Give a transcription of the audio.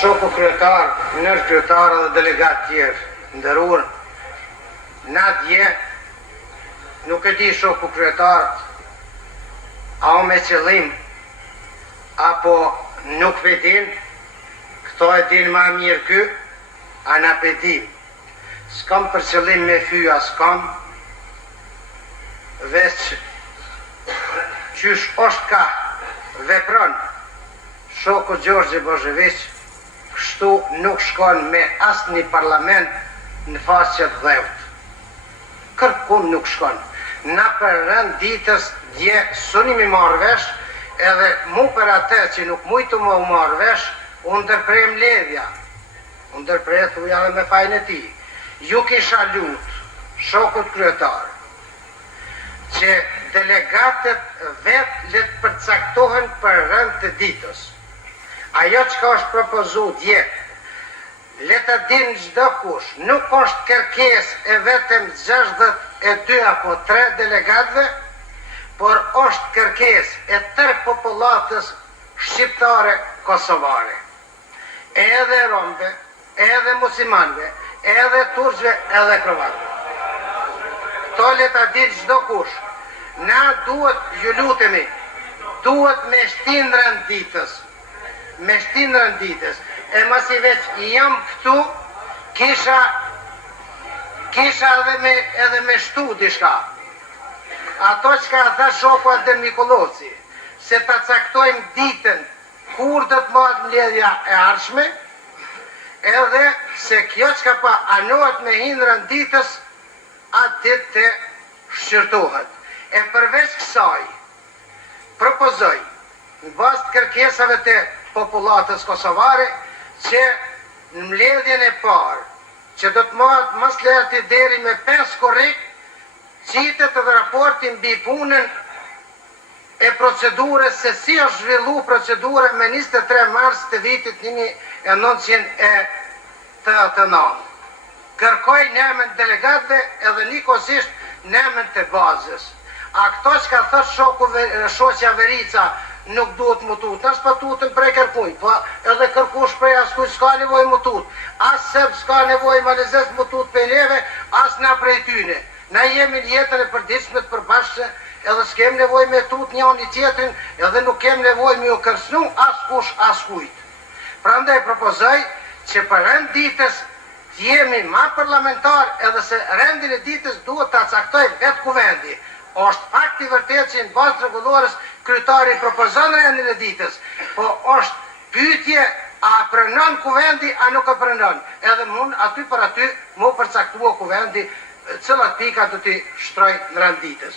shoku kryetar, nërë kryetar dhe delegat tjerë, ndërur, na dje, nuk e di shoku kryetar, a o me qëllim, apo nuk vedin, këto e din ma mirë kë, a na pedim. S'kam për qëllim me fyja, s'kam, veç qysh është ka vepron shoku Gjorgje Božević, kështu nuk shkon me asë një parlament në faqet dheut. Kërkun nuk shkon. Na për rënd ditës dje suni mi marrëvesh, edhe mu për atë që nuk mujtu më u marrëvesh, unë ndërprej mbledhja. Unë ndërprej thuja dhe me fajnë e ti. Ju kisha lut, shokut kryetar, që delegatët vetë le të përcaktohen për rënd të ditës. Ajo që ka është propozu dje, le të din çdo kush, nuk është kërkes e vetëm 62 apo 3 delegatëve, por është kërkes e tërë popullatës shqiptare kosovare. Edhe romëve, edhe muslimanëve, edhe turqve, edhe kroatëve. Këto le të din çdo kush. Na duhet, ju lutemi, duhet me shtin rënditës. Me shtin rënditës. E mas i veç jam këtu, kisha edhe me shtu dishka. Ato që ka tha shoku Alden Mikuloci, se ta caktojmë ditën kur do të marrë mbledhja e ardhshme, edhe se kjo që ka pa anohet me hinë rënditës, atë ditë të shqyrtohet. E përveç kësaj, propozoj, në bazë të kërkesave të popullatës kosovare, që në mbledhjen e parë, që do të marrë mas lehti deri me 5 korrik, citet edhe raportin mbi punën e procedurës, se si është zhvillu procedura me 23 mars të vitit 1989. Kërkoj nëmën delegatëve edhe nikosisht nëmën të bazës. A këto që ka thët shoqja Verica nuk duhet mutut, nësë pa tutën prej kërkuj, po edhe kërkush prej askuj s'ka nevoj mutut, as sërbë s'ka nevoj malizes mutut për neve, as na prej tyne. Na jemi në jetën e përditshme të përbashkë, edhe s'kem nevoj me tut njën i tjetrin, edhe nuk kem nevoj me u kërsnu askush askujt. Prandaj propozoj që për rend ditës të jemi ma parlamentar, edhe se rendin e ditës duhet të caktoj vetë kuvendi. Është fakti vërtet që në bazë rregullores kryetari propozon rendin e ditës, po është pyetje a pranon kuvendi a nuk e pranon. Edhe mund aty për aty mu përcaktua kuvendi cilat pika do t'i shtroj në rend ditës.